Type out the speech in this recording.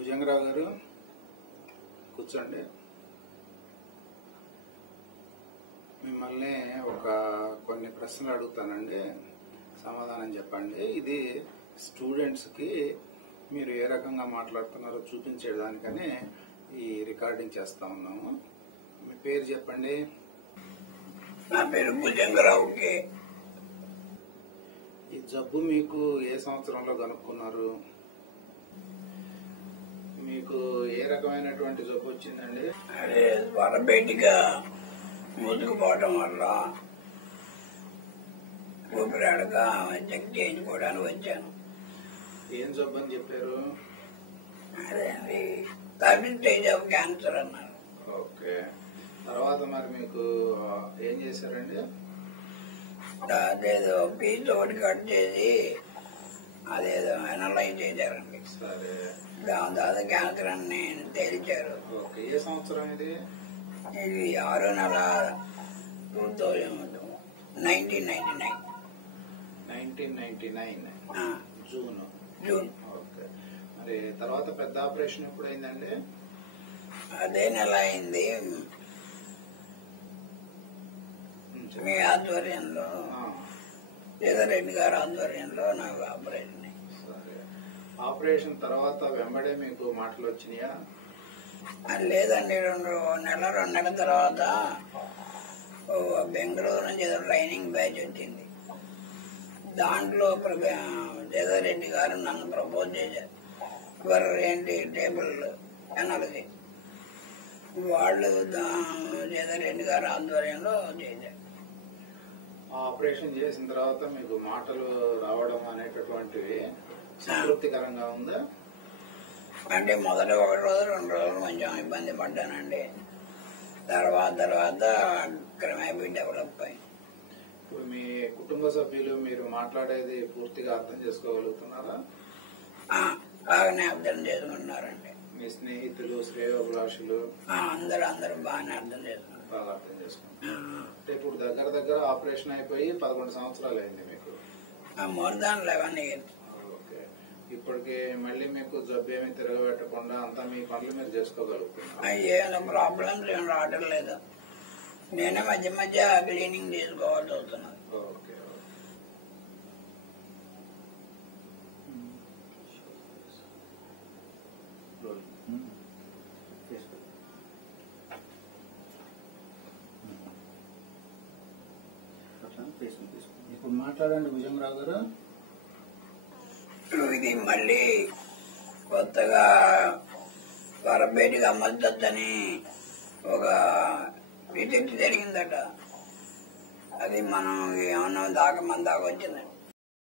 భుజంగరావు గారు కూర్చోండి. మిమ్మల్ని కొన్ని ప్రశ్నలు అడుగుతానండి, సమాధానం చెప్పండి. ఇది స్టూడెంట్స్కి మీరు ఏ రకంగా మాట్లాడుతున్నారో చూపించేదానికని ఈ రికార్డింగ్ చేస్తా ఉన్నాము. మీ పేరు చెప్పండి. నా పేరు భుజంగరావుకి. ఈ జబ్బు మీకు ఏ సంవత్సరంలో కనుక్కున్నారు? మీకు ఏ రకమైనటువంటి జబ్బు వచ్చిందండి? అదే వరబేటిగా ముదుకుపోవడం వల్ల ఊపిరాడక చెక్ చేయించుకోవడానికి వచ్చాను. ఏం జబ్బు అని చెప్పారు? అదే అది థర్డ్ స్టేజ్ ఆఫ్ క్యాన్సర్ అన్నారు. ఓకే, తర్వాత మరి మీకు ఏం చేశారండి? అదేదో పీస్ ఒకటి కట్ చేసి అదేదో అనలైజ్ చేశారండి. సరే, దాని తర్వాత క్యాన్సర్ అని తేల్చారు. ఓకే, ఏ సంవత్సరం ఇది? ఇది 6 నెల 1999. 1999 జూన్. ఓకే, మరి తర్వాత పెద్ద ఆపరేషన్ ఎప్పుడు అయిందండి? అదే నెల అయింది. మీ ఆధ్వర్యంలో, జగరెడ్డి గారి ఆధ్వర్యంలో నాకు ఆపరేషన్. సరే, ఆపరేషన్ తర్వాత వెంబడే మీకు మాటలు వచ్చినాయా? లేదండి, 2 నెలల తర్వాత బెంగళూరు నుంచి ఏదో ట్రైనింగ్ బ్యాచ్ వచ్చింది. దాంట్లో జగరెడ్డి గారు నన్ను ప్రపోజ్ చేశారు. ఏంటి టేబుల్ ఎనర్జీ వాళ్ళు జగరెడ్డి గారి ఆధ్వర్యంలో చేశారు. ఆపరేషన్ చేసిన తర్వాత మీకు మాటలు రావడం అనేటటువంటివి సంతృప్తికరంగా ఉందా? అంటే మొదట 1 రోజు 2 రోజులు కొంచెం ఇబ్బంది పడ్డానండి. తర్వాత క్రమేపీ డెవలప్ అయ్యి. ఇప్పుడు మీ కుటుంబ సభ్యులు మీరు మాట్లాడేది పూర్తిగా అర్థం చేసుకోగలుగుతున్నారా? బాగానే అర్థం చేసుకుంటున్నారండి. మీ స్నేహితులు, శ్రేయోభిలాషులు అందరూ బాగానే అర్థం చేసుకుంటారు. బాగా అర్థం చేసుకుంటారు. అంటే ఇప్పుడు దగ్గర ఆపరేషన్ అయిపోయి 11 సంవత్సరాలు అయింది మీకు? More than 11 years. ఓకే, ఇప్పటికి మళ్ళీ మీకు జబ్బు ఏమీ తిరగబెట్టకుండా అంతా మీ పనులు మీరు చేసుకోగలుగుతున్నారు? ఏమైనా ప్రాబ్లమ్స్ ఏం రావడం లేదు. నేనే మధ్య క్లీనింగ్ చేసుకోవాల్సి అవుతున్నది. ఓకే, ఇప్పుడు మాట్లాడండి భుజంగరావు గారు. ఇది మళ్ళీ కొత్తగా వరబేటిగా అమ్మద్దని ఒక రిజెక్ట్ జరిగిందట. అది మనం ఏమన్నా మన దాకా వచ్చిందండి.